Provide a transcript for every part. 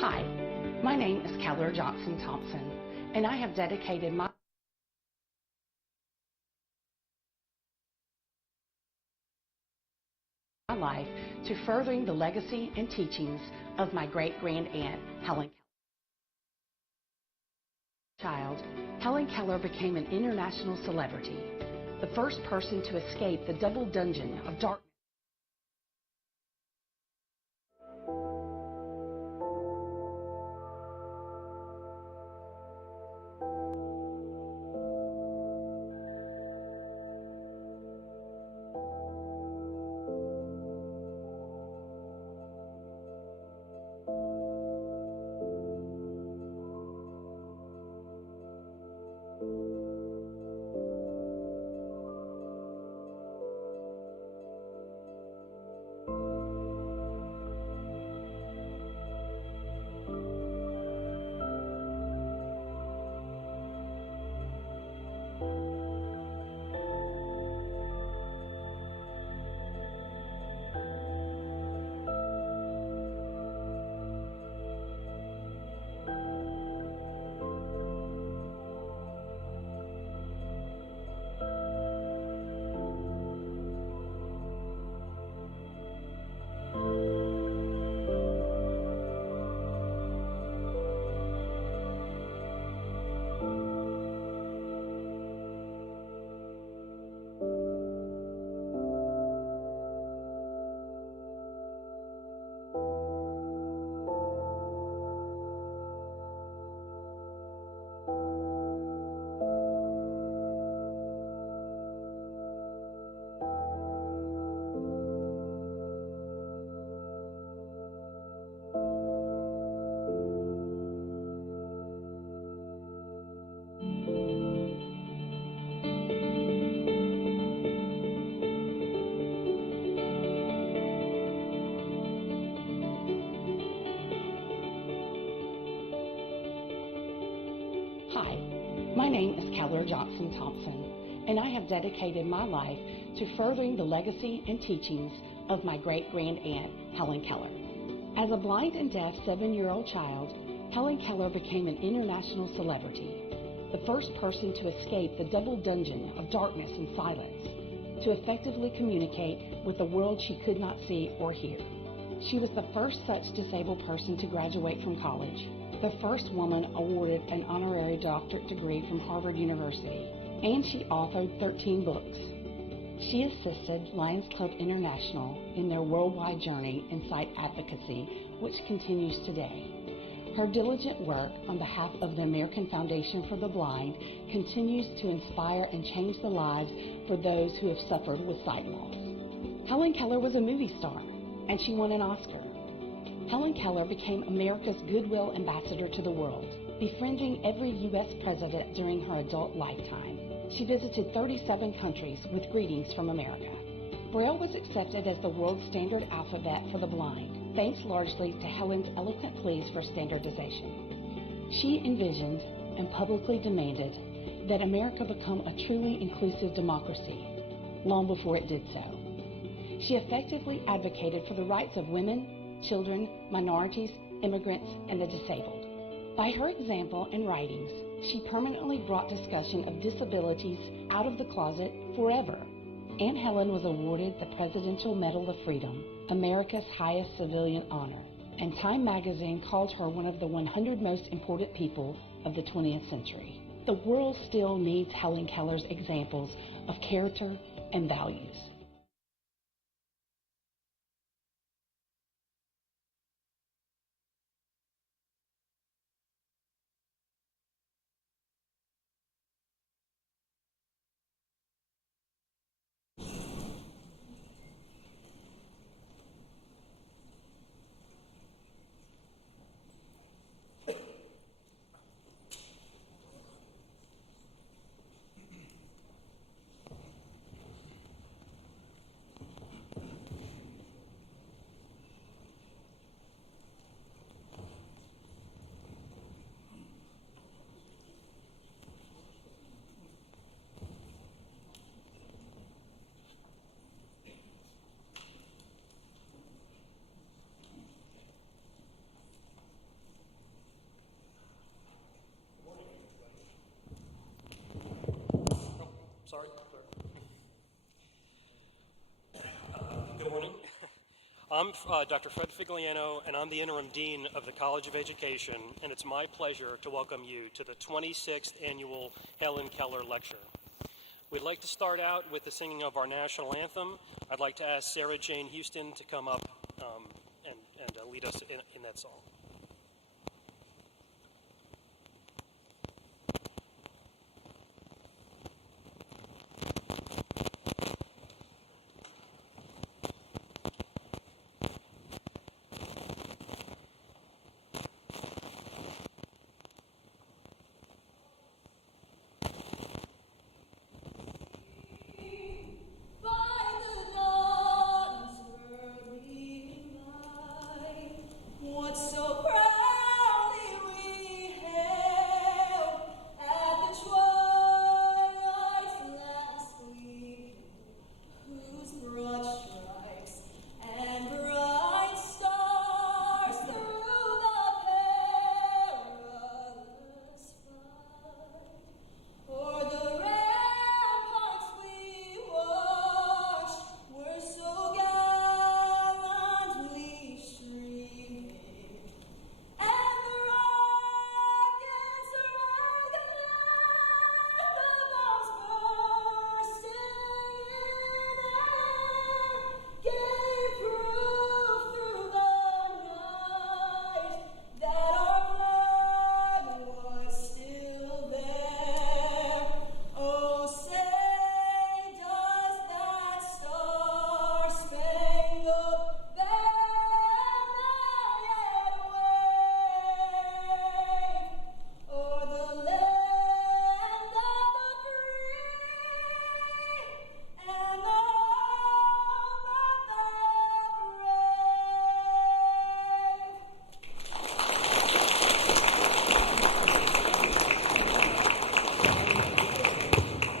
Hi, my name is Keller Thompson, and I have dedicated my life to furthering the legacy and teachings of my great-grand-aunt, Helen Keller. Helen Keller became an international celebrity, the first person to escape the double dungeon of darkness. Hi, my name is Keller Thompson, and I have dedicated my life to furthering the legacy and teachings of my great-grand-aunt, Helen Keller. As a blind and deaf 7-year-old child, Helen Keller became an international celebrity, the first person to escape the double dungeon of darkness and silence, to effectively communicate with a world she could not see or hear. She was the first such disabled person to graduate from college, the first woman awarded an honorary doctorate degree from Harvard University, and she authored 13 books. She assisted Lions Club International in their worldwide journey in sight advocacy, which continues today. Her diligent work on behalf of the American Foundation for the Blind continues to inspire and change the lives for those who have suffered with sight loss. Helen Keller was a movie star, and she won an Oscar. Helen Keller became America's Goodwill Ambassador to the world, befriending every U.S. president during her adult lifetime. She visited 37 countries with greetings from America. Braille was accepted as the world standard alphabet for the blind, thanks largely to Helen's eloquent pleas for standardization. She envisioned and publicly demanded that America become a truly inclusive democracy, long before it did so. She effectively advocated for the rights of women, children, minorities, immigrants, and the disabled. By her example and writings, she permanently brought discussion of disabilities out of the closet forever. Aunt Helen was awarded the Presidential Medal of Freedom, America's highest civilian honor, and Time magazine called her one of the 100 most important people of the 20th century. The world still needs Helen Keller's examples of character and values. I'm Dr. Fred Figliano, and I'm the Interim Dean of the College of Education, and it's my pleasure to welcome you to the 26th Annual Helen Keller Lecture. We'd like to start out with the singing of our national anthem. I'd like to ask Sarah Jane Houston to come up and lead us in that song.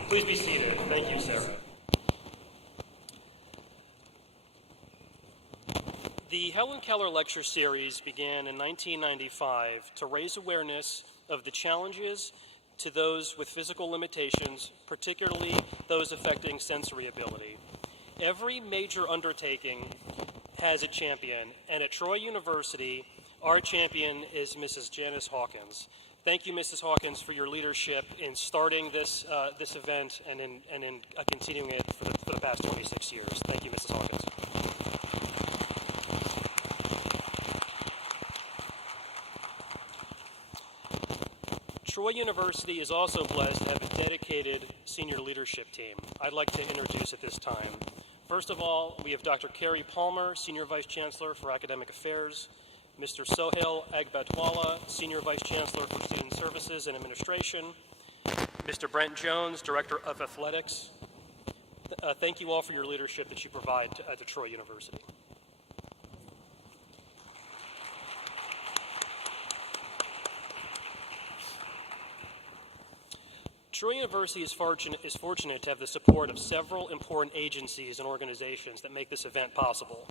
Please be seated. Thank you, Sarah. The Helen Keller Lecture Series began in 1995 to raise awareness of the challenges to those with physical limitations, particularly those affecting sensory ability. Every major undertaking has a champion, and at Troy University, our champion is Mrs. Janice Hawkins. Thank you, Mrs. Hawkins, for your leadership in starting this event and in continuing it for the past 26 years. Thank you, Mrs. Hawkins. Troy University is also blessed to have a dedicated senior leadership team I'd like to introduce at this time. First of all, we have Dr. Carrie Palmer, Senior Vice Chancellor for Academic Affairs, Mr. Sohail Agbatwala, Senior Vice Chancellor for Student Services and Administration, Mr. Brent Jones, Director of Athletics. Thank you all for your leadership that you provide at Troy University. Troy University is fortunate to have the support of several important agencies and organizations that make this event possible.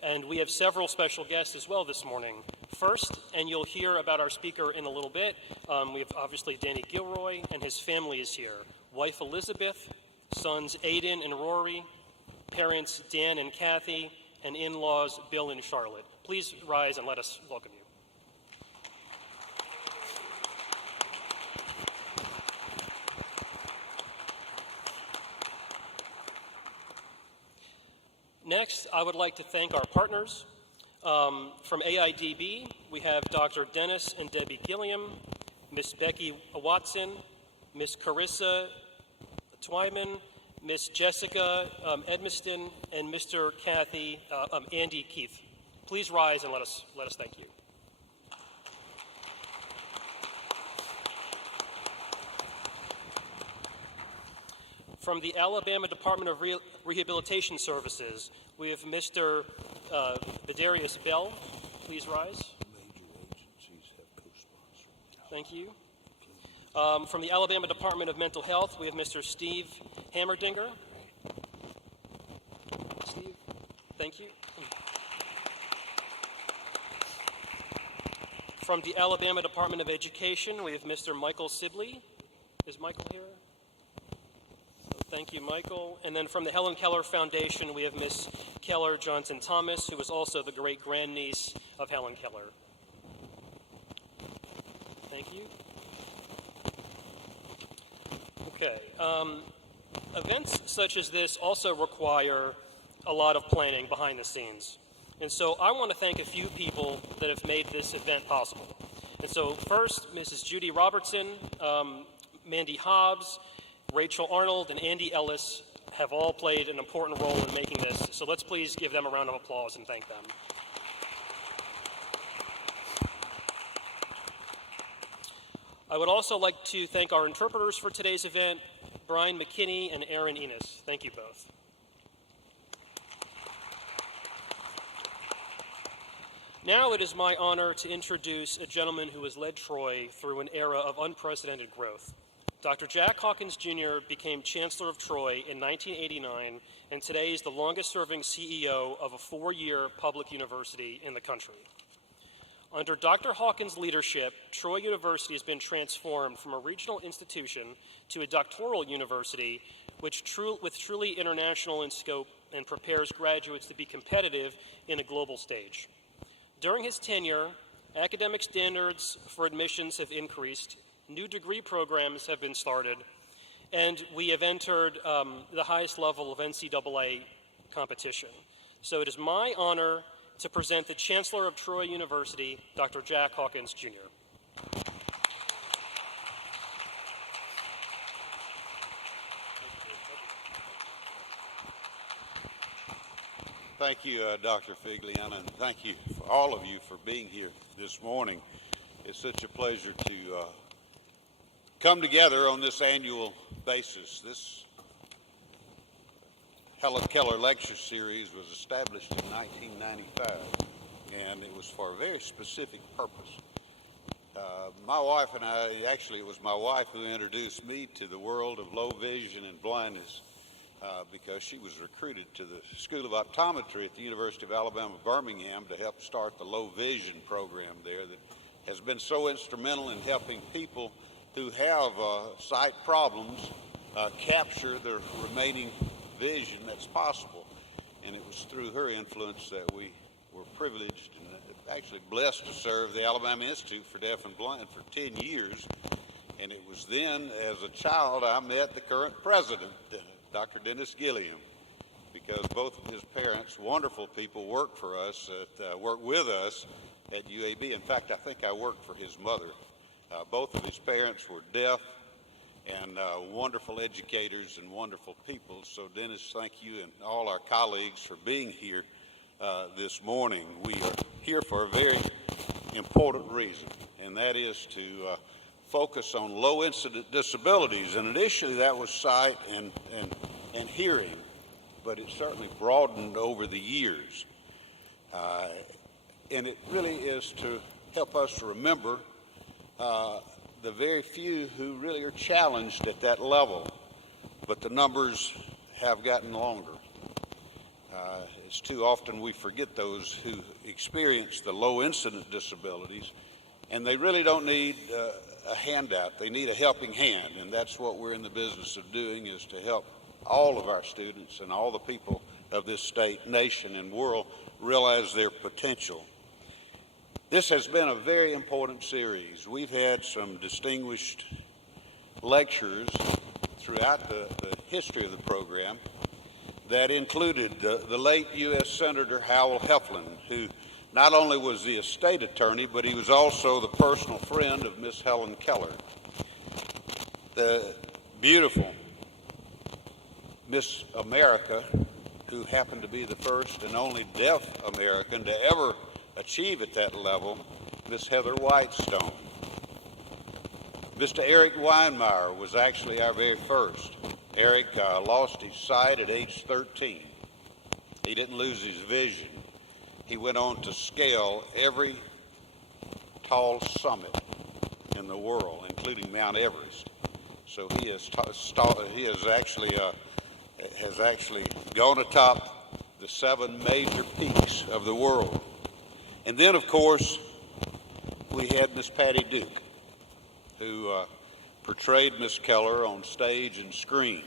And we have several special guests as well this morning. First, and you'll hear about our speaker in a little bit, we have obviously Danny Gilroy, and his family is here. Wife Elizabeth, sons Aiden and Rory, parents Dan and Kathy, and in-laws Bill and Charlotte. Please rise and let us welcome you. Next, I would like to thank our partners. From AIDB, we have Dr. Dennis and Debbie Gilliam, Miss Becky Watson, Miss Carissa Twyman, Miss Jessica Edmiston, and Mr. Andy Keith. Please rise and let us thank you. From the Alabama Department of Rehabilitation Services, we have Mr. Badarius Bell. Please rise. Major agencies have co-sponsored. Thank you. From the Alabama Department of Mental Health, we have Mr. Steve Hammerdinger. Steve, thank you. From the Alabama Department of Education, we have Mr. Michael Sibley. Is Michael here? Thank you, Michael. And then from the Helen Keller Foundation, we have Miss Keller Johnson-Thomas, who is also the great-grandniece of Helen Keller. Thank you. Okay. Events such as this also require a lot of planning behind the scenes. And so I want to thank a few people that have made this event possible. And so first, Mrs. Judy Robertson, Mandy Hobbs, Rachel Arnold, and Andy Ellis have all played an important role in making this. So let's please give them a round of applause and thank them. I would also like to thank our interpreters for today's event, Brian McKinney and Aaron Enos. Thank you both. Now it is my honor to introduce a gentleman who has led Troy through an era of unprecedented growth. Dr. Jack Hawkins Jr. became Chancellor of Troy in 1989, and today is the longest-serving CEO of a 4-year public university in the country. Under Dr. Hawkins' leadership, Troy University has been transformed from a regional institution to a doctoral university with truly international in scope and prepares graduates to be competitive in a global stage. During his tenure, academic standards for admissions have increased, new degree programs have been started, and we have entered the highest level of NCAA competition. So it is my honor to present the Chancellor of Troy University, Dr. Jack Hawkins, Jr. Thank you, Dr. Figliana, and thank you for all of you for being here this morning. It's such a pleasure to come together on this annual basis. This Helen Keller Lecture Series was established in 1995, and it was for a very specific purpose. My wife and I, actually it was my wife who introduced me to the world of low vision and blindness because she was recruited to the School of Optometry at the University of Alabama, Birmingham to help start the low vision program there that has been so instrumental in helping people who have sight problems capture their remaining vision that's possible. And it was through her influence that we were privileged and actually blessed to serve the Alabama Institute for Deaf and Blind for 10 years. And it was then, as a child, I met the current president, Dr. Dennis Gilliam, because both of his parents, wonderful people, worked for us, worked with us at UAB. In fact, I think I worked for his mother. Both of his parents were deaf and wonderful educators and wonderful people. So Dennis, thank you and all our colleagues for being here this morning. We are here for a very important reason, and that is to focus on low incident disabilities. And initially that was sight and hearing, but it certainly broadened over the years. And it really is to help us remember the very few who really are challenged at that level, but the numbers have gotten longer. It's too often we forget those who experience the low incident disabilities, and they really don't need a handout. They need a helping hand, and that's what we're in the business of doing, is to help all of our students and all the people of this state, nation, and world realize their potential. This has been a very important series. We've had some distinguished lectures throughout the history of the program that included the late U.S. Senator Howell Heflin, who not only was the estate attorney, but he was also the personal friend of Miss Helen Keller. The beautiful Miss America, who happened to be the first and only deaf American to ever achieve at that level, Miss Heather Whitestone. Mr. Eric Weinmeyer was actually our very first. Eric lost his sight at age 13. He didn't lose his vision. He went on to scale every tall summit in the world, including Mount Everest. So he has actually gone atop the 7 major peaks of the world. And then, of course, we had Miss Patty Duke, who portrayed Miss Keller on stage and screen.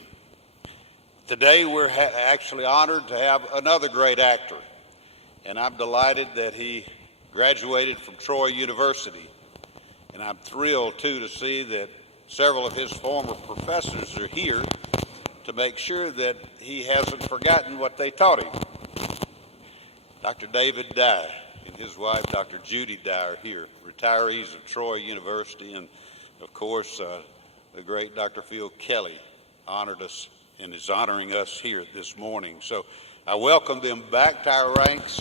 Today we're actually honored to have another great actor, and I'm delighted that he graduated from Troy University. And I'm thrilled, too, to see that several of his former professors are here to make sure that he hasn't forgotten what they taught him. Dr. David Dye and his wife, Dr. Judy Dye, are here, retirees of Troy University, and, of course, the great Dr. Phil Kelly honored us and is honoring us here this morning. So I welcome them back to our ranks.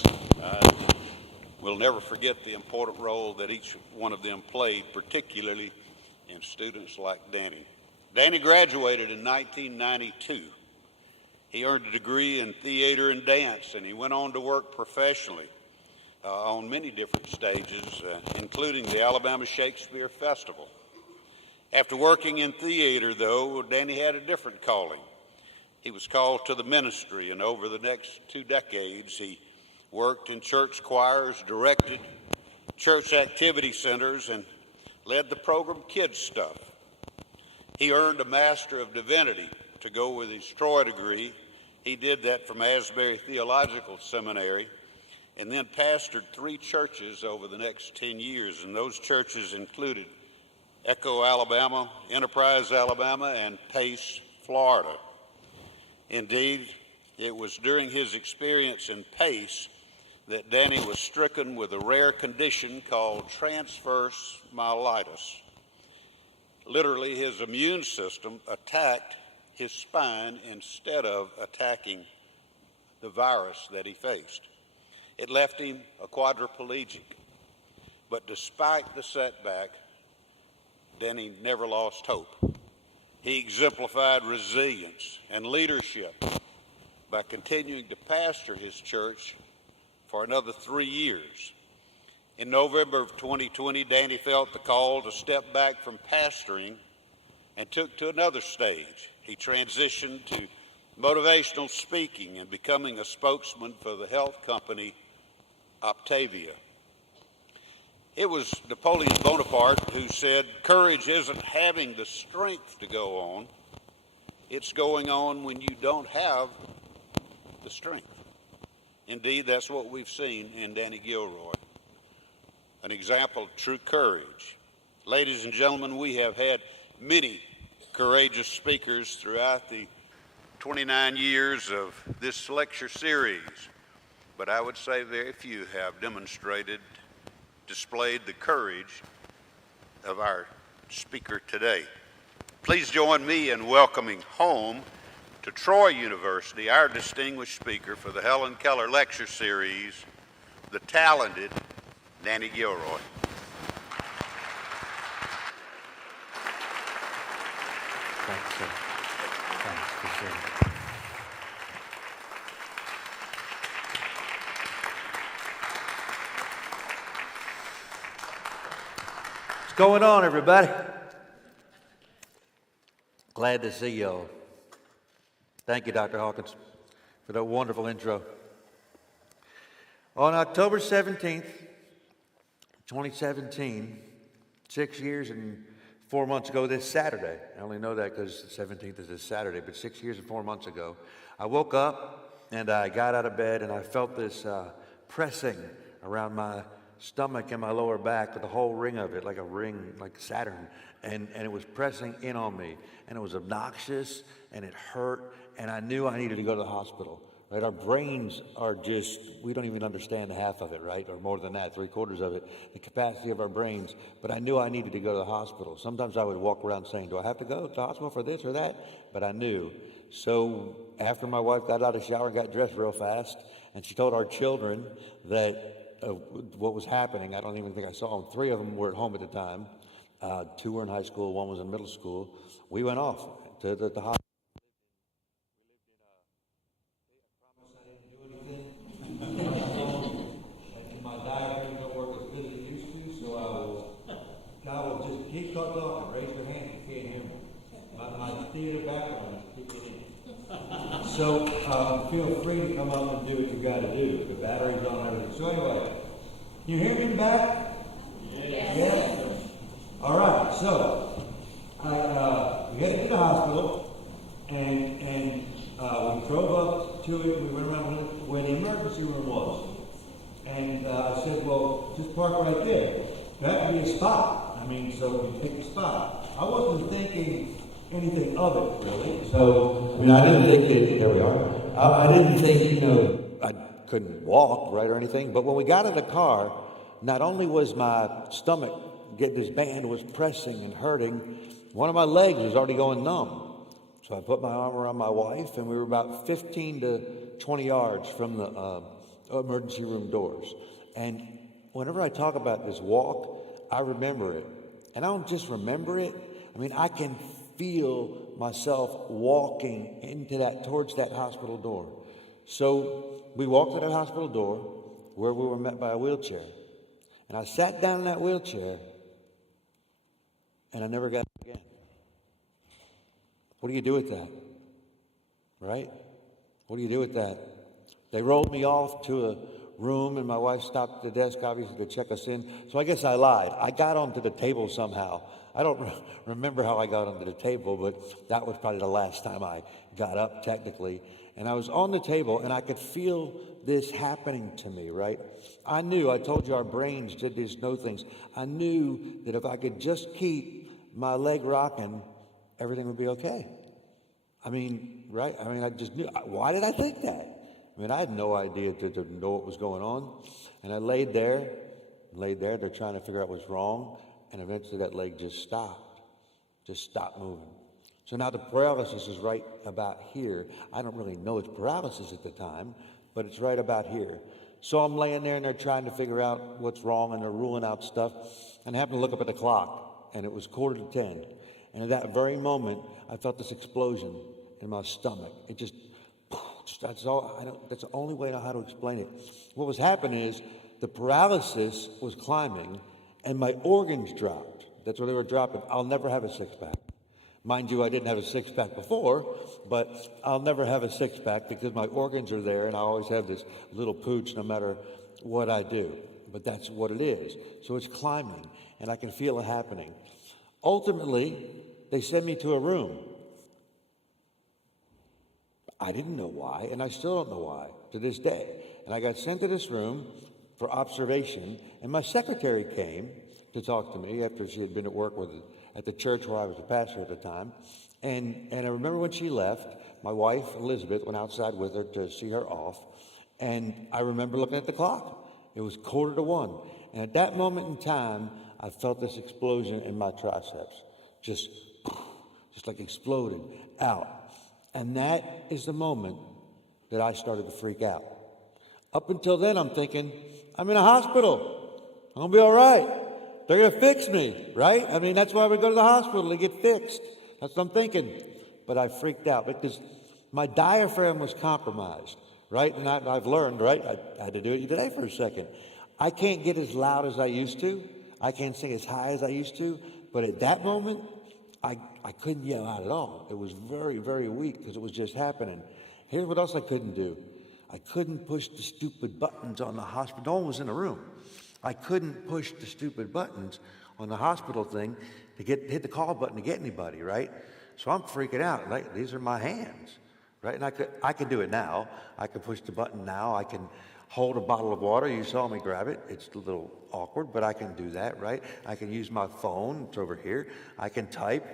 We'll never forget the important role that each one of them played, particularly in students like Danny. Danny graduated in 1992. He earned a degree in theater and dance, and he went on to work professionally on many different stages, including the Alabama Shakespeare Festival. After working in theater, though, Danny had a different calling. He was called to the ministry, and over the next 2 decades, he worked in church choirs, directed church activity centers, and led the program Kids Stuff. He earned a Master of Divinity to go with his Troy degree. He did that from Asbury Theological Seminary, and then pastored 3 churches over the next 10 years, and those churches included Echo, Alabama, Enterprise, Alabama, and Pace, Florida. Indeed, it was during his experience in Pace that Danny was stricken with a rare condition called transverse myelitis. Literally, his immune system attacked his spine instead of attacking the virus that he faced. It left him a quadriplegic. But despite the setback, Danny never lost hope. He exemplified resilience and leadership by continuing to pastor his church for another 3 years. In November of 2020, Danny felt the call to step back from pastoring and took to another stage. He transitioned to motivational speaking and becoming a spokesman for the health company Optavia. It was Napoleon Bonaparte who said, "Courage isn't having the strength to go on, it's going on when you don't have the strength." Indeed, that's what we've seen in Danny Gilroy, an example of true courage. Ladies and gentlemen, we have had many courageous speakers throughout the 29 years of this lecture series, but I would say very few have displayed the courage of our speaker today. Please join me in welcoming home to Troy University our distinguished speaker for the Helen Keller Lecture Series, the talented Danny Gilroy. Thanks, sir. Thanks for sharing. What's going on, everybody? Glad to see y'all. Thank you, Dr. Hawkins, for that wonderful intro. On October 17th, 2017, 6 years and 4 months ago this Saturday, I only know that because the 17th is this Saturday, but 6 years and 4 months ago, I woke up and I got out of bed and I felt this pressing around my stomach and my lower back with the whole ring of it, like a ring, like Saturn, and it was pressing in on me, and it was obnoxious, and it hurt, and I knew I needed to go to the hospital, right? Our brains are just, we don't even understand half of it, right? Or more than that, 3/4 of it, the capacity of our brains, but I knew I needed to go to the hospital. Sometimes I would walk around saying, do I have to go to the hospital for this or that? But I knew. So after my wife got out of the shower and got dressed real fast, and she told our children that what was happening. I don't even think I saw them. 3 of them were at home at the time. 2 were in high school, 1 was in middle school. We went off to the hospital. We lived in I promised I didn't do anything. And my diagram don't work as good as it used to, so God will just keep talking, raise your hand if you can't hear me. My theater background is kicking in. So feel free to come up and do what you got to do. The battery's on and everything. So anyway, you hear me in the back? Yes. Yes? All right. So we headed to the hospital, and We drove up to it, we went around where the emergency room was. And I said, well, just park right there. That would be a spot. I mean, so we picked a spot. I wasn't thinking anything of it, really. So, I mean, I didn't think that, there we are. I didn't think, I couldn't walk, right, or anything. But when we got in the car, not only was my stomach, getting this band was pressing and hurting, one of my legs was already going numb. So I put my arm around my wife, and we were about 15 to 20 yards from the emergency room doors. And whenever I talk about this walk, I remember it. And I don't just remember it. I mean, I can feel myself walking towards that hospital door. So we walked to that hospital door where we were met by a wheelchair. And I sat down in that wheelchair, and I never got up again. What do you do with that? Right? What do you do with that? They rolled me off to a room, and my wife stopped at the desk, obviously, to check us in. So I guess I lied. I got onto the table somehow. I don't remember how I got onto the table, but that was probably the last time I got up, technically. And I was on the table, and I could feel this happening to me, right? I knew, I told you our brains did these know things. I knew that if I could just keep my leg rocking, everything would be okay. I mean, right? I mean, I just knew. Why did I think that? I mean, I had no idea to know what was going on. And I laid there. They're trying to figure out what's wrong. And eventually that leg just stopped moving. So now the paralysis is right about here. I don't really know it's paralysis at the time, but it's right about here. So I'm laying there, and they're trying to figure out what's wrong, and they're ruling out stuff. And I happened to look up at the clock, and it was 9:45. And at that very moment, I felt this explosion in my stomach. It just that's the only way I know how to explain it. What was happening is the paralysis was climbing, and my organs dropped. That's what they were dropping. I'll never have a six-pack. Mind you, I didn't have a six-pack before, but I'll never have a six-pack because my organs are there, and I always have this little pooch no matter what I do. But that's what it is. So it's climbing, and I can feel it happening. Ultimately, they sent me to a room. I didn't know why, and I still don't know why to this day. And I got sent to this room for observation, and my secretary came to talk to me after she had been at work at the church where I was the pastor at the time. And I remember when she left, my wife, Elizabeth, went outside with her to see her off. And I remember looking at the clock. It was 1:45. And at that moment in time, I felt this explosion in my triceps. Just like exploded out. And that is the moment that I started to freak out. Up until then, I'm thinking, I'm in a hospital. I'm going to be all right. They're going to fix me, right? I mean, that's why we go to the hospital, to get fixed. That's what I'm thinking. But I freaked out because my diaphragm was compromised, right? And I've learned, right? I had to do it today for a second. I can't get as loud as I used to. I can't sing as high as I used to. But at that moment, I couldn't yell out at all. It was very, very weak because it was just happening. Here's what else I couldn't do. I couldn't push the stupid buttons on the hospital. No one was in the room. I couldn't push the stupid buttons on the hospital thing to hit the call button to get anybody, right? So I'm freaking out. Like, these are my hands, right? And I can do it now. I can push the button now. I can hold a bottle of water. You saw me grab it. It's a little awkward, but I can do that, right? I can use my phone. It's over here. I can type.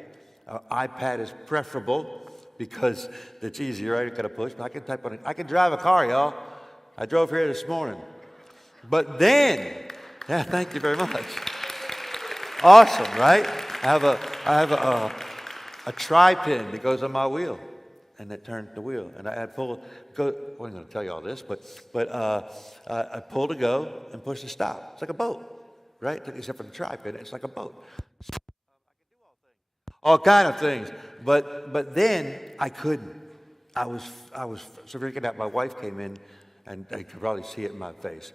iPad is preferable because it's easier, right? I got to push, but I can type on it. I can drive a car, y'all. I drove here this morning. But then, yeah, thank you very much. Awesome, right? I have a tri-pin that goes on my wheel, and it turns the wheel. And I pull, go. Well, I'm going to tell you all this, but I pull to go and push to stop. It's like a boat, right? Except for the tri-pin, it's like a boat. All kind of things, but then I couldn't. I was so freaking out. My wife came in, and I could probably see it in my face.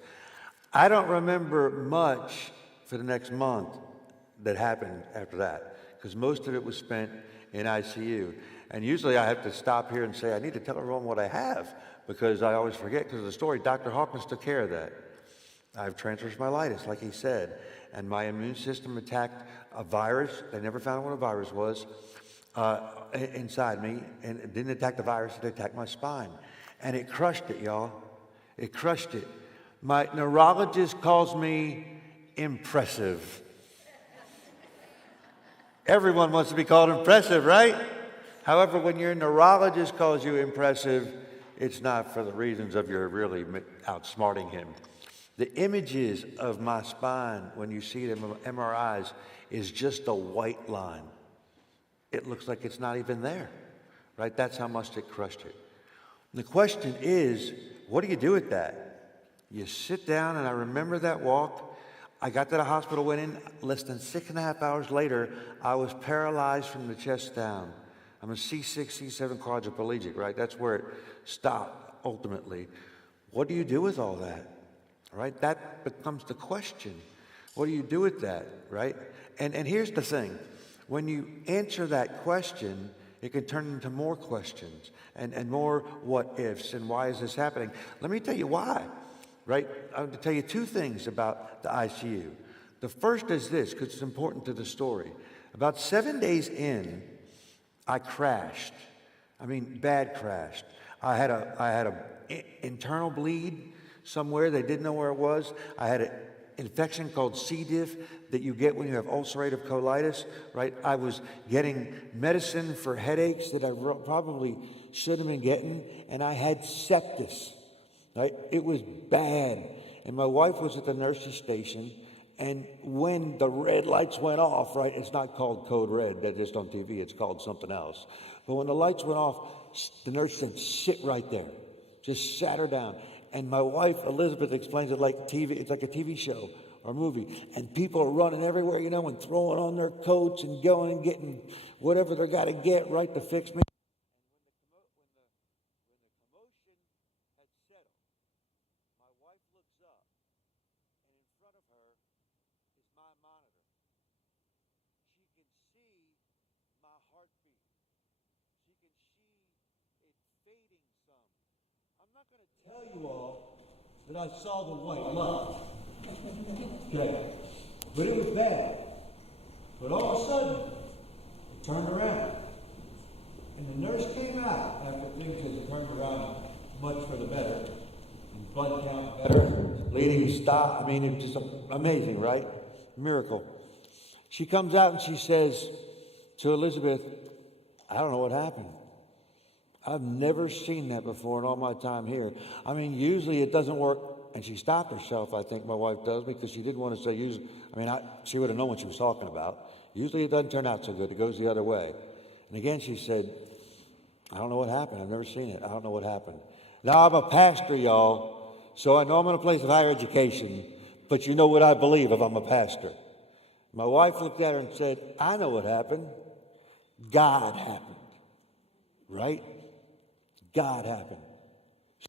I don't remember much for the next month that happened after that, because most of it was spent in ICU. And usually I have to stop here and say, I need to tell everyone what I have, because I always forget because of the story. Dr. Hawkins took care of that. I have transverse myelitis, like he said, and my immune system attacked a virus. They never found out what a virus was. inside me, and it didn't attack the virus, it attacked my spine. And it crushed it, y'all. It crushed it. My neurologist calls me impressive. Everyone wants to be called impressive, right? However, when your neurologist calls you impressive, it's not for the reasons of you're really outsmarting him. The images of my spine, when you see them in MRIs, is just a white line. It looks like it's not even there, right? That's how much it crushed it. The question is, what do you do with that? You sit down, and I remember that walk. I got to the hospital, went in, less than 6.5 hours later, I was paralyzed from the chest down. I'm a C6, C7 quadriplegic, right? That's where it stopped, ultimately. What do you do with all that, right? That becomes the question. What do you do with that, right? And here's the thing. When you answer that question, it can turn into more questions and more what ifs and why is this happening? Let me tell you why, right? I'm going to tell you two things about the ICU. The first is this, because it's important to the story. About 7 days in, I crashed. I mean, bad crashed. I had a internal bleed somewhere. They didn't know where it was. I had an infection called C. diff that you get when you have ulcerative colitis, right? I was getting medicine for headaches that I probably should have been getting, and I had sepsis, right? It was bad. And my wife was at the nurse's station, and when the red lights went off, right, it's not called code red, that's just on TV, it's called something else. But when the lights went off, the nurse said, sit right there. Just sat her down. And my wife, Elizabeth, explains it like TV, it's like a TV show or movie. And people are running everywhere, you know, and throwing on their coats and going and getting whatever they got to get, right, to fix me. Tell you all that I saw the white light. Okay. But it was bad. But all of a sudden, it turned around. And the nurse came out after things had turned around much for the better. And blood count better, bleeding stopped. I mean, it was just amazing, right? Miracle. She comes out and she says to Elizabeth, I don't know what happened. I've never seen that before in all my time here. I mean, usually it doesn't work. And she stopped herself, I think my wife does, because she didn't want to say usually. I mean, she would have known what she was talking about. Usually it doesn't turn out so good. It goes the other way. And again, she said, I don't know what happened. I've never seen it. I don't know what happened. Now, I'm a pastor, y'all, so I know I'm in a place of higher education, but you know what I believe if I'm a pastor. My wife looked at her and said, I know what happened. God happened, right? God happened.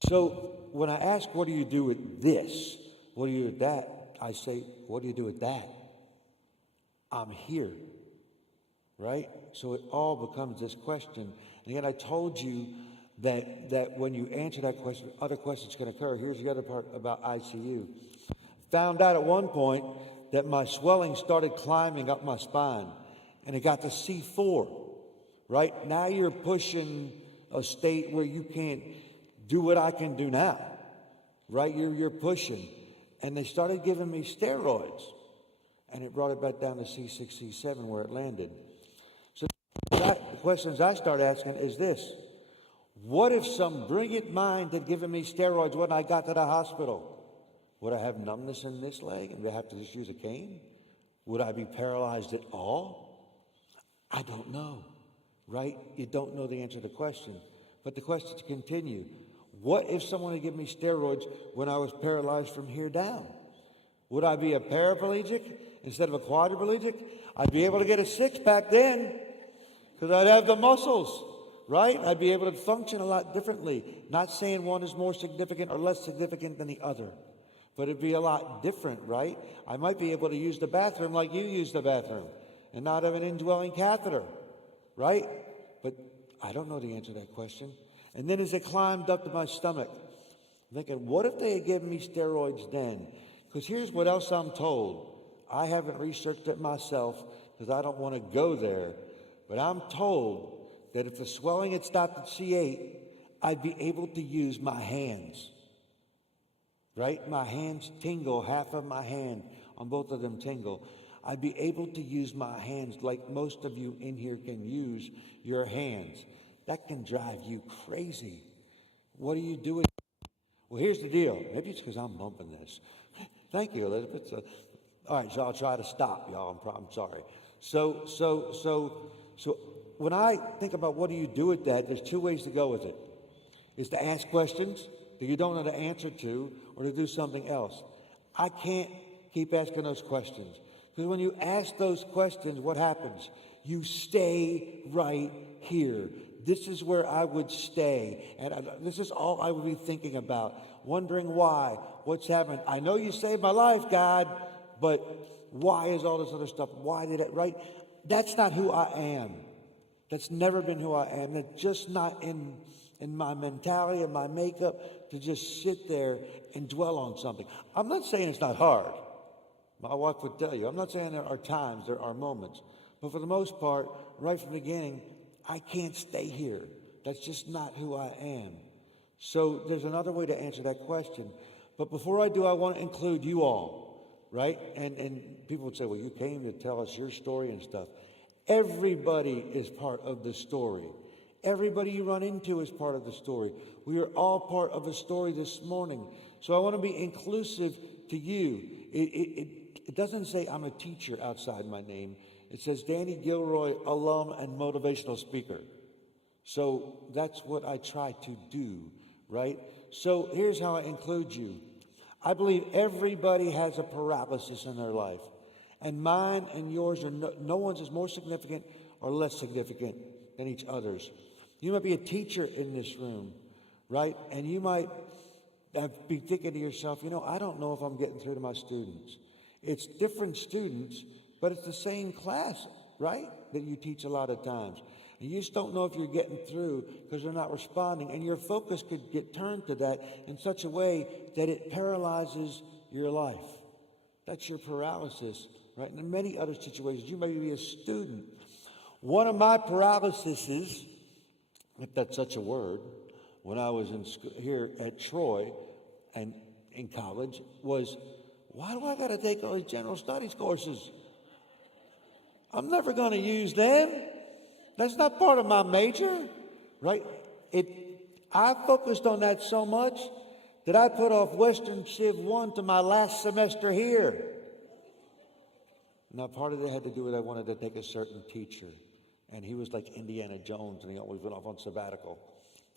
So when I ask, what do you do with this? What do you do with that? I say, what do you do with that? I'm here, right? So it all becomes this question. And again, I told you that when you answer that question, other questions can occur. Here's the other part about ICU. Found out at one point that my swelling started climbing up my spine, and it got to C4, right? Now you're pushing a state where you can't do what I can do now, right? You're pushing. And they started giving me steroids, and it brought it back down to C6, C7 where it landed. So the questions I started asking is this: what if some brilliant mind had given me steroids when I got to the hospital? Would I have numbness in this leg and would I have to just use a cane? Would I be paralyzed at all? I don't know. Right? You don't know the answer to the question. But the questions continue. What if someone had given me steroids when I was paralyzed from here down? Would I be a paraplegic instead of a quadriplegic? I'd be able to get a six-pack then because I'd have the muscles, right? I'd be able to function a lot differently. Not saying one is more significant or less significant than the other, but it'd be a lot different, right? I might be able to use the bathroom like you use the bathroom and not have an indwelling catheter. Right? But I don't know the answer to that question. And then as it climbed up to my stomach, I'm thinking, what if they had given me steroids then? Because here's what else I'm told. I haven't researched it myself because I don't want to go there. But I'm told that if the swelling had stopped at C8, I'd be able to use my hands. Right? My hands tingle, half of my hand on both of them tingle. I'd be able to use my hands like most of you in here can use your hands. That can drive you crazy. What are you doing? Well, here's the deal. Maybe it's because I'm bumping this. Thank you, Elizabeth. All right, so I'll try to stop, y'all. I'm sorry. So when I think about what do you do with that, there's two ways to go with it. It's to ask questions that you don't know the answer to, or to do something else. I can't keep asking those questions. Because when you ask those questions, what happens? You stay right here. This is where I would stay. And this is all I would be thinking about, wondering why, what's happened. I know you saved my life, God, but why is all this other stuff? Why did it, right? That's not who I am. That's never been who I am. That's just not in my mentality and my makeup to just sit there and dwell on something. I'm not saying it's not hard. My wife would tell you. I'm not saying there are times, there are moments. But for the most part, right from the beginning, I can't stay here. That's just not who I am. So there's another way to answer that question. But before I do, I want to include you all, right? And people would say, well, you came to tell us your story and stuff. Everybody is part of the story. Everybody you run into is part of the story. We are all part of a story this morning. So I want to be inclusive to you. It doesn't say I'm a teacher outside my name. It says Danny Gilroy, alum and motivational speaker. So that's what I try to do, right? So here's how I include you. I believe everybody has a paralysis in their life. And mine and yours are no one's is more significant or less significant than each other's. You might be a teacher in this room, right? And you might be thinking to yourself, I don't know if I'm getting through to my students. It's different students, but it's the same class, right, that you teach a lot of times. And you just don't know if you're getting through because they're not responding. And your focus could get turned to that in such a way that it paralyzes your life. That's your paralysis, right? And in many other situations, you may be a student. One of my paralyses, if that's such a word, when I was in school, here at Troy and in college, was, why do I got to take all these general studies courses? I'm never going to use them. That's not part of my major, right? I focused on that so much that I put off Western Civ 1 to my last semester here. Now, part of it had to do with I wanted to take a certain teacher. And he was like Indiana Jones, and he always went off on sabbatical.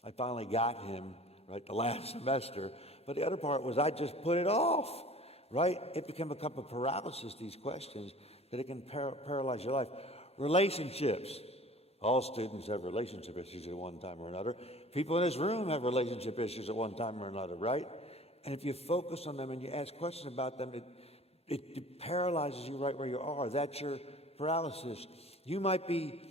I finally got him, right, the last semester. But the other part was I just put it off, right? It became a cup of paralysis, these questions, that it can paralyze your life. Relationships. All students have relationship issues at one time or another. People in this room have relationship issues at one time or another, right? And if you focus on them and you ask questions about them, it paralyzes you right where you are. That's your paralysis. You might be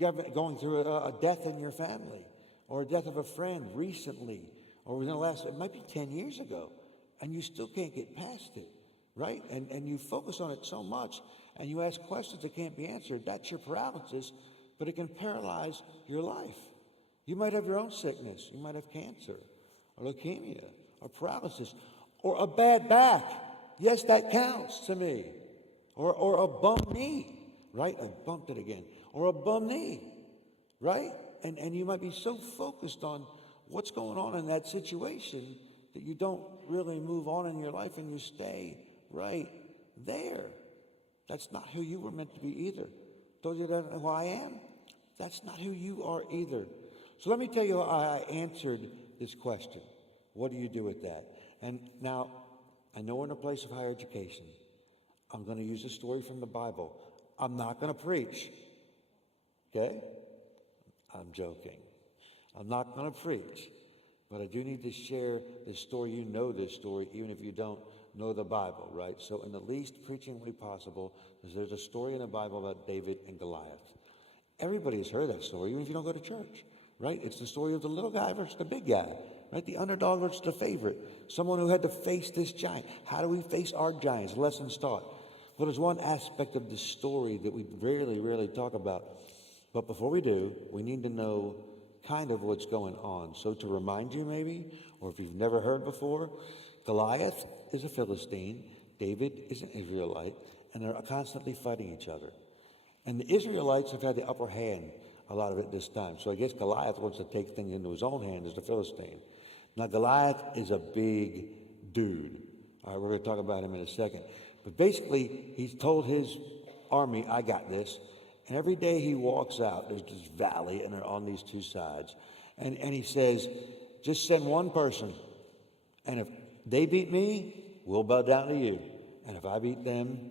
going through a death in your family, or a death of a friend recently, or within the last, it might be 10 years ago, and you still can't get past it, right? And you focus on it so much, and you ask questions that can't be answered. That's your paralysis, but it can paralyze your life. You might have your own sickness. You might have cancer, or leukemia, or paralysis, or a bad back. Yes, that counts to me. Or a bum knee, right? I bumped it again. Or a bum knee, right? And you might be so focused on what's going on in that situation that you don't really move on in your life and you stay right there. That's not who you were meant to be either. Told you that who I am? That's not who you are either. So let me tell you how I answered this question. What do you do with that? And now, I know we're in a place of higher education. I'm going to use a story from the Bible. I'm not going to preach. Okay? I'm joking. I'm not going to preach. But I do need to share this story. You know this story, even if you don't know the Bible, right? So in the least preaching way possible, because there's a story in the Bible about David and Goliath. Everybody has heard that story, even if you don't go to church, right? It's the story of the little guy versus the big guy, right? The underdog versus the favorite. Someone who had to face this giant. How do we face our giants? Lessons taught. Well, there's one aspect of the story that we rarely talk about. But before we do, we need to know kind of what's going on. So to remind you maybe, or if you've never heard before, Goliath is a Philistine, David is an Israelite, and they're constantly fighting each other. And the Israelites have had the upper hand a lot of it this time. So I guess Goliath wants to take things into his own hands as the Philistine. Now Goliath is a big dude. All right, we're going to talk about him in a second. But basically, he's told his army, I got this. And every day he walks out, there's this valley, and they're on these two sides. And he says, just send one person. And if they beat me, we'll bow down to you. And if I beat them,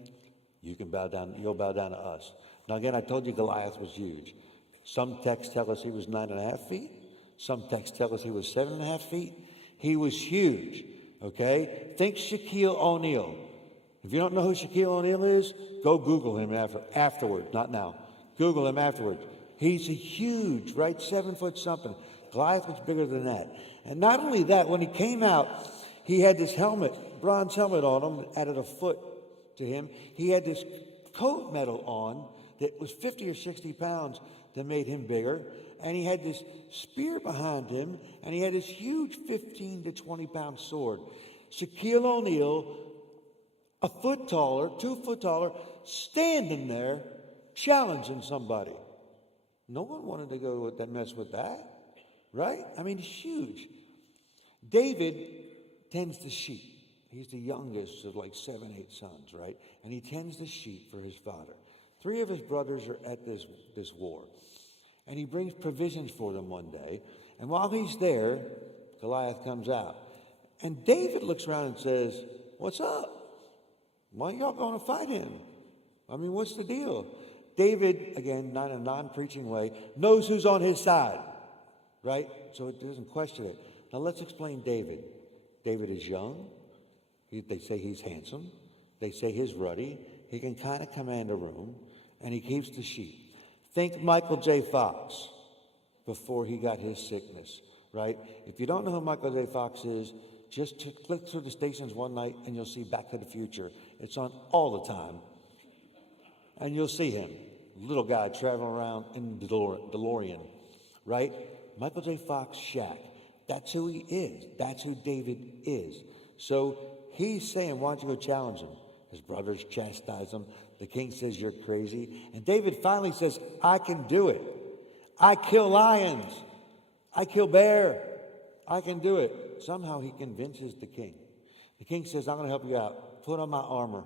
you'll bow down to us. Now again, I told you Goliath was huge. Some texts tell us he was 9.5 feet. Some texts tell us he was 7.5 feet. He was huge, okay? Think Shaquille O'Neal. If you don't know who Shaquille O'Neal is, go Google him afterwards, not now. Google him afterwards. He's a huge, right, 7 foot something. Goliath was bigger than that. And not only that, when he came out, he had this helmet, bronze helmet on him that added a foot to him. He had this coat metal on that was 50 or 60 pounds that made him bigger. And he had this spear behind him, and he had this huge 15 to 20 pound sword. Shaquille O'Neal, a foot taller, 2 foot taller, standing there challenging somebody. No one wanted to go with that mess with that, right? I mean, he's huge. David tends the sheep. He's the youngest of like 7, 8 sons, right? And he tends the sheep for his father. 3 of his brothers are at this war. And he brings provisions for them one day. And while he's there, Goliath comes out. And David looks around and says, what's up? Why y'all going to fight him? I mean, what's the deal? David, again, not in a non-preaching way, knows who's on his side, right? So it doesn't question it. Now let's explain David. David is young. They say he's handsome. They say he's ruddy. He can kind of command a room, and he keeps the sheep. Think Michael J. Fox before he got his sickness, right? If you don't know who Michael J. Fox is, just click through the stations one night and you'll see Back to the Future. It's on all the time. And you'll see him, little guy traveling around in DeLorean, right? Michael J. Fox, Shaq. That's who he is. That's who David is. So he's saying, why don't you go challenge him? His brothers chastise him. The king says, you're crazy. And David finally says, I can do it. I kill lions. I kill bear. I can do it. Somehow he convinces the king. The king says, I'm going to help you out. Put on my armor.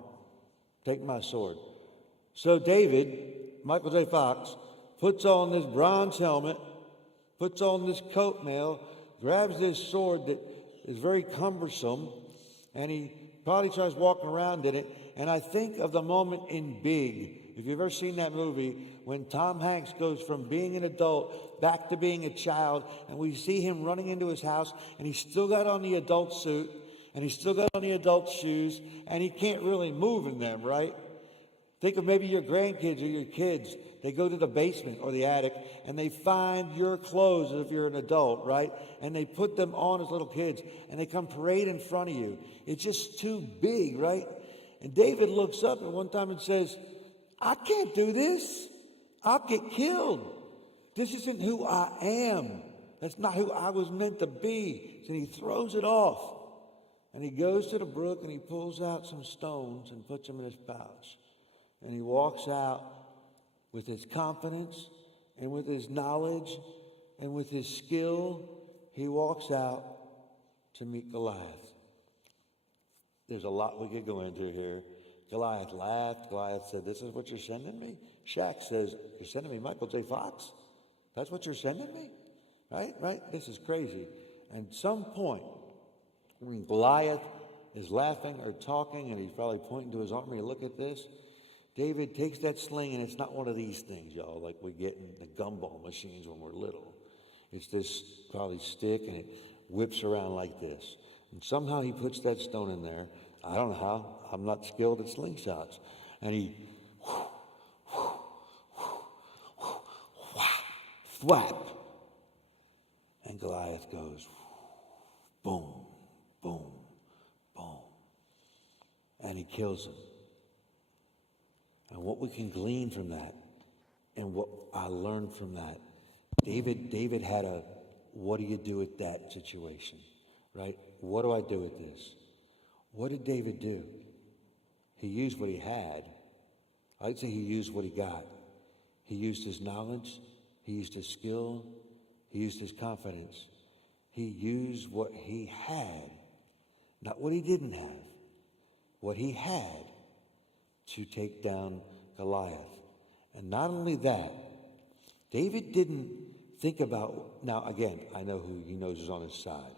Take my sword. So David, Michael J. Fox, puts on this bronze helmet, puts on this coat mail, grabs this sword that is very cumbersome, and he probably starts walking around in it. And I think of the moment in Big, if you've ever seen that movie, when Tom Hanks goes from being an adult back to being a child, and we see him running into his house, and he's still got on the adult suit, and he's still got on the adult shoes, and he can't really move in them, right? Think of maybe your grandkids or your kids. They go to the basement or the attic, and they find your clothes if you're an adult, right? And they put them on as little kids, and they come parade in front of you. It's just too big, right? And David looks up at one time and says, I can't do this. I'll get killed. This isn't who I am. That's not who I was meant to be. So he throws it off. And he goes to the brook and he pulls out some stones and puts them in his pouch. And he walks out with his confidence and with his knowledge and with his skill. He walks out to meet Goliath. There's a lot we could go into here. Goliath laughed. Goliath said, this is what you're sending me? Shaq says, you're sending me Michael J. Fox? That's what you're sending me? Right? This is crazy. And at some point, when Goliath is laughing or talking, and he's probably pointing to his army, look at this. David takes that sling, and it's not one of these things, y'all, like we get in the gumball machines when we're little. It's this probably stick, and it whips around like this. And somehow he puts that stone in there. I don't know how. I'm not skilled at slingshots. And he thwap. And Goliath goes boom, boom, boom. And he kills him. And what we can glean from that And what I learned from that, David had a, what do you do with that situation, right? What do I do with this? What did David do? He used what he had. I'd say he used what he got. He used his knowledge. He used his skill. He used his confidence. He used what he had, not what he didn't have, what he had to take down Goliath. And not only that, David didn't think about, now again, I know who he knows is on his side,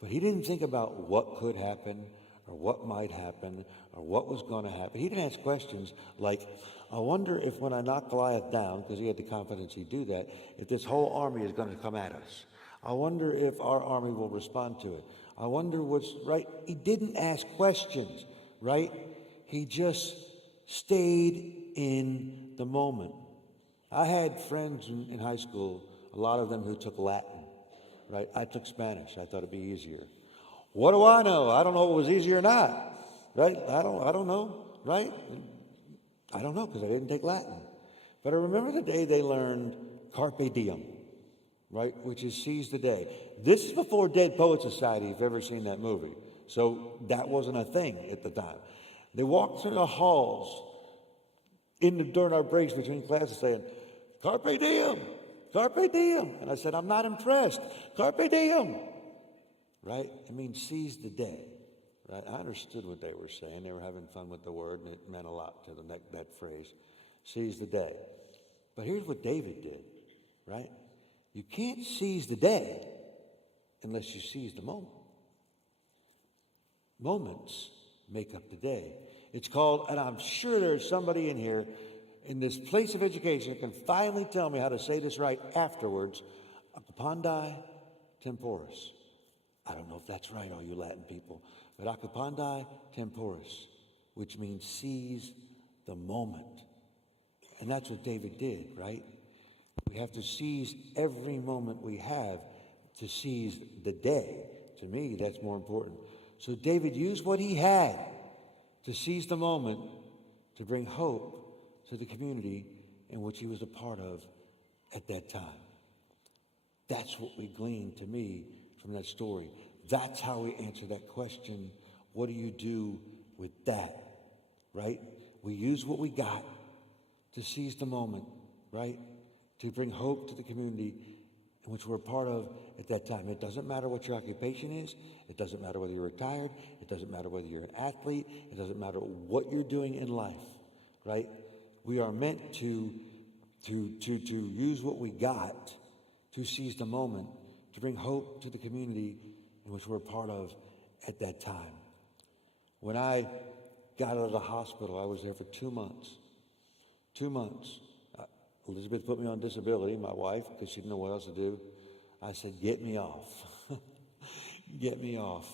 but he didn't think about what could happen or what might happen or what was going to happen. He didn't ask questions like, I wonder if when I knock Goliath down, because he had the confidence he'd do that, if this whole army is going to come at us. I wonder if our army will respond to it. I wonder what's right. He didn't ask questions, right? He just stayed in the moment. I had friends in high school, a lot of them who took Latin, right? I took Spanish. I thought it'd be easier. What do I know? I don't know if it was easy or not, right? I don't know, right? I don't know because I didn't take Latin. But I remember the day they learned carpe diem, right? Which is seize the day. This is before Dead Poets Society, if you've ever seen that movie. So that wasn't a thing at the time. They walked through the halls during our breaks between classes saying, carpe diem, carpe diem. And I said, I'm not impressed. Carpe diem, right? It means seize the day, right? I understood what they were saying. They were having fun with the word, and it meant a lot to them, that phrase, seize the day. But here's what David did, right? You can't seize the day unless you seize the moment. Moments make up the day. It's called, and I'm sure there's somebody in here in this place of education that can finally tell me how to say this right afterwards, occupandi temporis. I don't know if that's right, all you Latin people, but occupandi temporis, which means seize the moment. And that's what David did, right? We have to seize every moment we have to seize the day. To me, that's more important. So David used what he had to seize the moment, to bring hope to the community in which he was a part of at that time. That's what we glean, to me, from that story. That's how we answer that question, what do you do with that, right? We use what we got to seize the moment, right? To bring hope to the community in which we're a part of at that time. It doesn't matter what your occupation is. It doesn't matter whether you're retired. It doesn't matter whether you're an athlete. It doesn't matter what you're doing in life, right? We are meant to use what we got to seize the moment, to bring hope to the community in which we're a part of at that time. When I got out of the hospital, I was there for 2 months. 2 months. Elizabeth put me on disability, my wife, because she didn't know what else to do. I said, get me off. Get me off.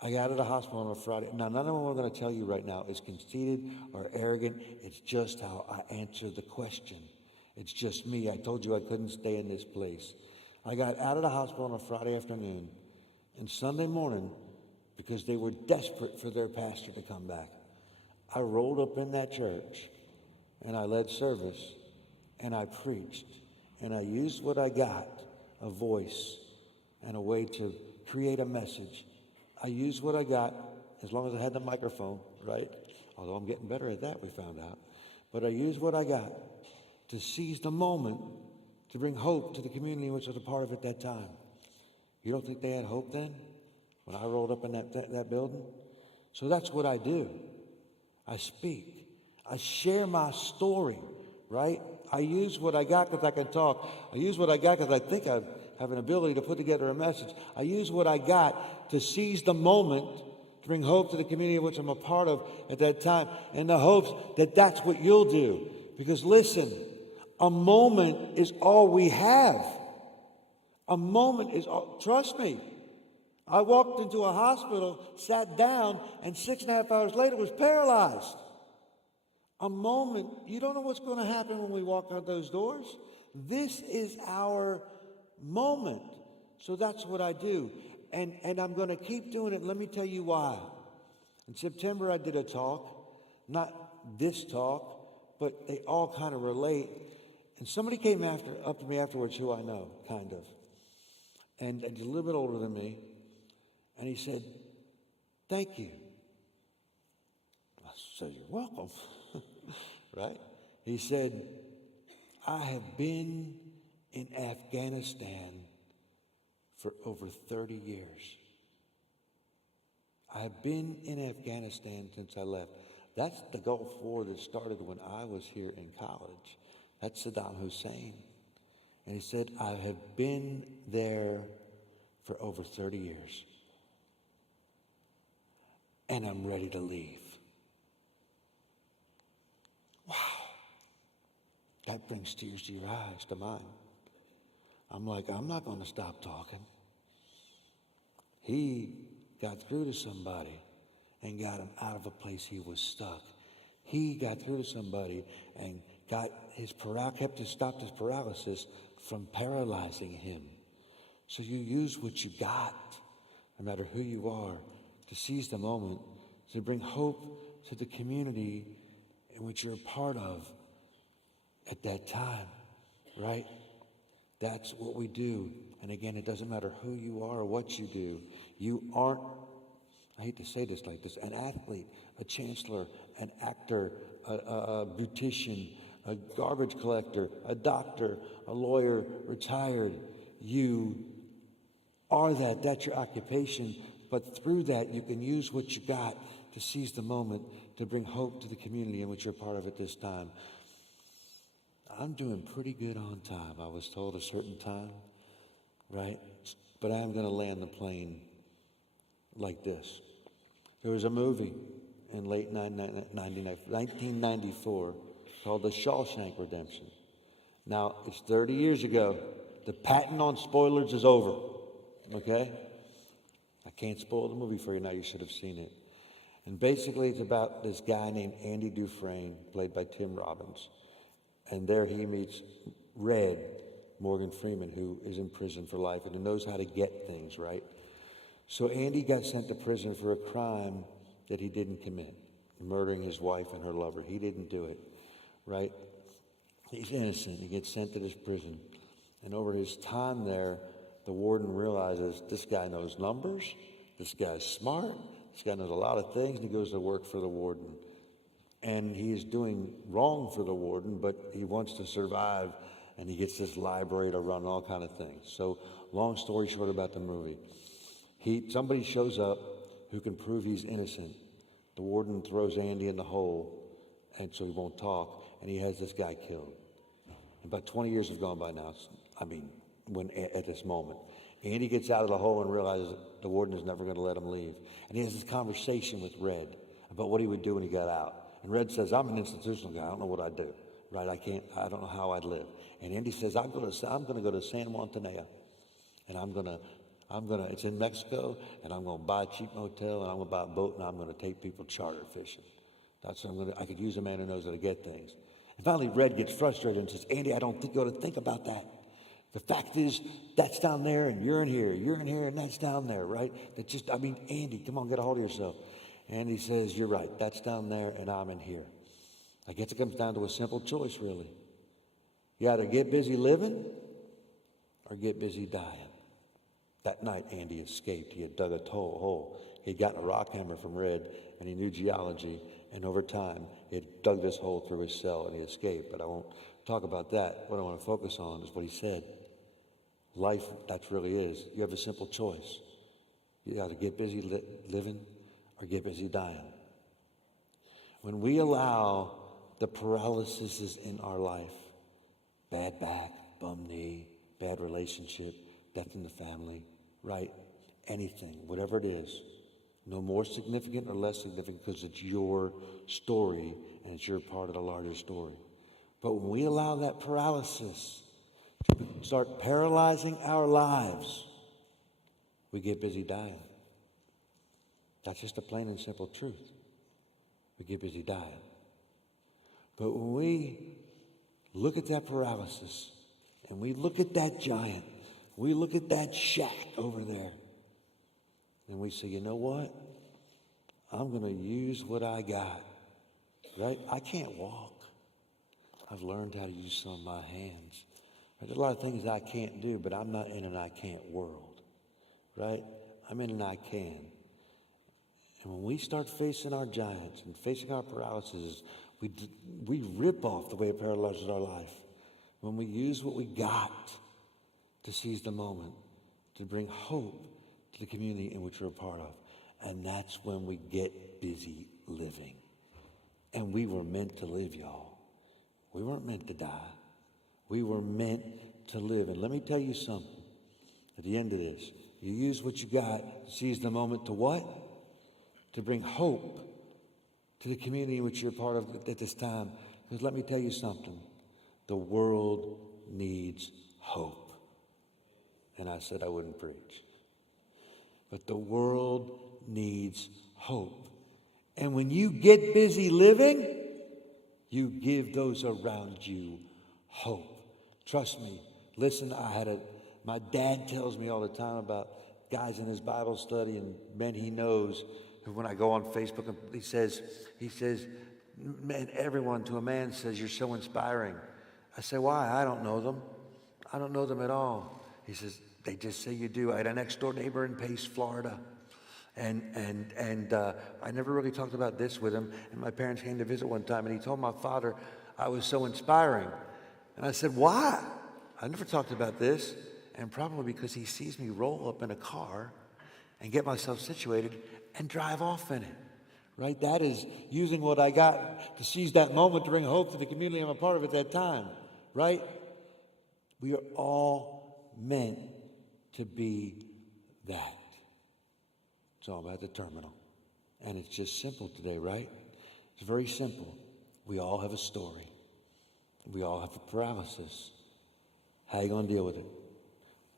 I got out of the hospital on a Friday. Now, none of what I'm going to tell you right now is conceited or arrogant. It's just how I answer the question. It's just me. I told you I couldn't stay in this place. I got out of the hospital on a Friday afternoon, and Sunday morning, because they were desperate for their pastor to come back, I rolled up in that church, and I led service, and I preached, and I used what I got, a voice and a way to create a message. I used what I got, as long as I had the microphone, right? Although I'm getting better at that, we found out. But I used what I got to seize the moment, to bring hope to the community which I was a part of at that time. You don't think they had hope then, when I rolled up in that building? So that's what I do. I speak. I share my story, right? I use what I got because I can talk. I use what I got because I think I have an ability to put together a message. I use what I got to seize the moment, to bring hope to the community which I'm a part of at that time, in the hopes that that's what you'll do. Because listen, a moment is all we have. A moment is all, trust me. I walked into a hospital, sat down, and 6.5 hours later was paralyzed. A moment, you don't know what's going to happen when we walk out those doors. This is our moment. So that's what I do. And I'm going to keep doing it. Let me tell you why. In September, I did a talk, not this talk, but they all kind of relate. And somebody came up to me afterwards who I know, kind of, and a little bit older than me, and he said, "Thank you." I said, "You're welcome," right? He said, "I have been in Afghanistan for over 30 years. I've been in Afghanistan since I left." That's the Gulf War that started when I was here in college. That's Saddam Hussein. And he said, "I have been there for over 30 years. And I'm ready to leave." Wow. That brings tears to your eyes, to mine. I'm like, I'm not going to stop talking. He got through to somebody and got him out of a place he was stuck. He got through to somebody and stopped his paralysis from paralyzing him. So you use what you got, no matter who you are, to seize the moment, to bring hope to the community in which you're a part of at that time, right? That's what we do. And again, it doesn't matter who you are or what you do. You aren't, I hate to say this like this, an athlete, a chancellor, an actor, a beautician, a garbage collector, a doctor, a lawyer, retired. You are that. That's your occupation. But through that, you can use what you got to seize the moment, to bring hope to the community in which you're part of at this time. I'm doing pretty good on time. I was told a certain time, right? But I'm going to land the plane like this. There was a movie in late 1994 called The Shawshank Redemption. Now, it's 30 years ago. The patent on spoilers is over, okay? I can't spoil the movie for you now. You should have seen it. And basically, it's about this guy named Andy Dufresne, played by Tim Robbins. And there he meets Red, Morgan Freeman, who is in prison for life and who knows how to get things, right? So Andy got sent to prison for a crime that he didn't commit, murdering his wife and her lover. He didn't do it, right? He's innocent. He gets sent to this prison. And over his time there, the warden realizes this guy knows numbers, this guy's smart, this guy knows a lot of things, and he goes to work for the warden. And he is doing wrong for the warden, but he wants to survive, and he gets this library to run, all kind of things. So long story short about the movie. Somebody shows up who can prove he's innocent. The warden throws Andy in the hole, and so he won't talk, and he has this guy killed. About 20 years have gone by now, at this moment. Andy gets out of the hole and realizes the warden is never going to let him leave. And he has this conversation with Red about what he would do when he got out. And Red says, "I'm an institutional guy. I don't know what I'd do, right? I don't know how I'd live." And Andy says, I'm going to go to San Juantanea, and it's in Mexico, and I'm going to buy a cheap motel, and I'm going to buy a boat, and I'm going to take people charter fishing. That's what I could use a man who knows how to get things. And finally, Red gets frustrated and says, "Andy, I don't think you ought to think about that. The fact is, that's down there, and you're in here, and that's down there, right? Andy, come on, get a hold of yourself." And he says, "You're right. That's down there, and I'm in here." I guess it comes down to a simple choice, really. You either get busy living or get busy dying. That night, Andy escaped. He had dug a hole. He'd gotten a rock hammer from Red, and he knew geology. And over time, he had dug this hole through his cell, and he escaped. But I won't talk about that. What I want to focus on is what he said. Life, that really is. You have a simple choice. You either get busy living or get busy dying. When we allow the paralyses in our life, bad back, bum knee, bad relationship, death in the family, right? Anything, whatever it is, no more significant or less significant because it's your story and it's your part of the larger story. But when we allow that paralysis to start paralyzing our lives, we get busy dying. That's just a plain and simple truth. We get busy dying. But when we look at that paralysis and we look at that giant, we look at that shack over there, and we say, you know what? I'm going to use what I got, right? I can't walk. I've learned how to use some of my hands. There's a lot of things I can't do, but I'm not in an I can't world, right? I'm in an I can. And when we start facing our giants and facing our paralysis, we rip off the way it paralyzes our life. When we use what we got to seize the moment, to bring hope to the community in which we're a part of. And that's when we get busy living. And we were meant to live, y'all. We weren't meant to die. We were meant to live. And let me tell you something. At the end of this, you use what you got to seize the moment to what? To bring hope to the community in which you're a part of at this time. Because let me tell you something. The world needs hope. And I said I wouldn't preach. But the world needs hope. And when you get busy living, you give those around you hope. Trust me. Listen, my dad tells me all the time about guys in his Bible study and men he knows who, when I go on Facebook, he says, man, everyone to a man says, you're so inspiring. I say, why? I don't know them. I don't know them at all. He says, they just say you do. I had a next door neighbor in Pace, Florida. And I never really talked about this with him. And my parents came to visit one time, and he told my father I was so inspiring. And I said, why? I never talked about this. And probably because he sees me roll up in a car and get myself situated and drive off in it. Right? That is using what I got to seize that moment to bring hope to the community I'm a part of at that time. Right? We are all meant to be that. It's all about the terminal. And it's just simple today, right? It's very simple. We all have a story. We all have a paralysis. How are you going to deal with it?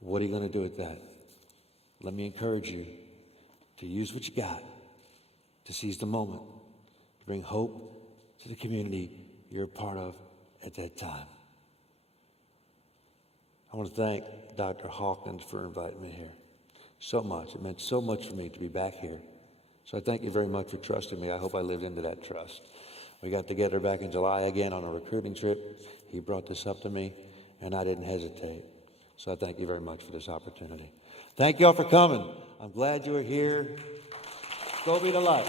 What are you going to do with that? Let me encourage you to use what you got to seize the moment, to bring hope to the community you're a part of at that time. I want to thank Dr. Hawkins for inviting me here so much. It meant so much for me to be back here. So I thank you very much for trusting me. I hope I lived into that trust. We got together back in July again on a recruiting trip. He brought this up to me, and I didn't hesitate. So I thank you very much for this opportunity. Thank you all for coming. I'm glad you were here. Go be the light.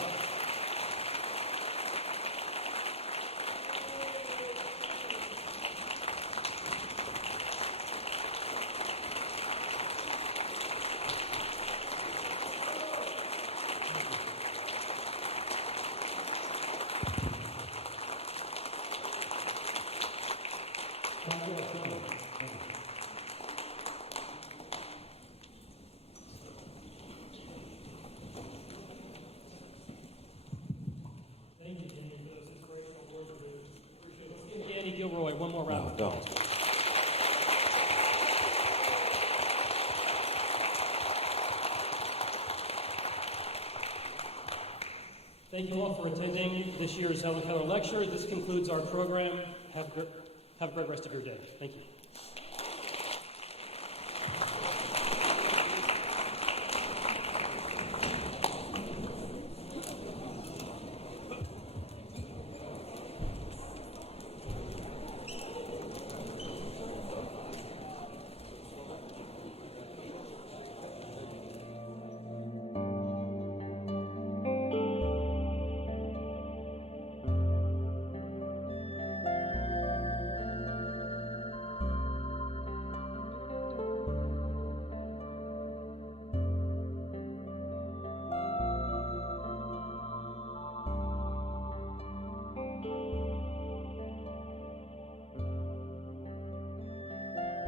Gilroy, one more round. No, don't. Thank you all for attending this year's Helen Keller Lecture. This concludes our program. Have a great rest of your day. Thank you.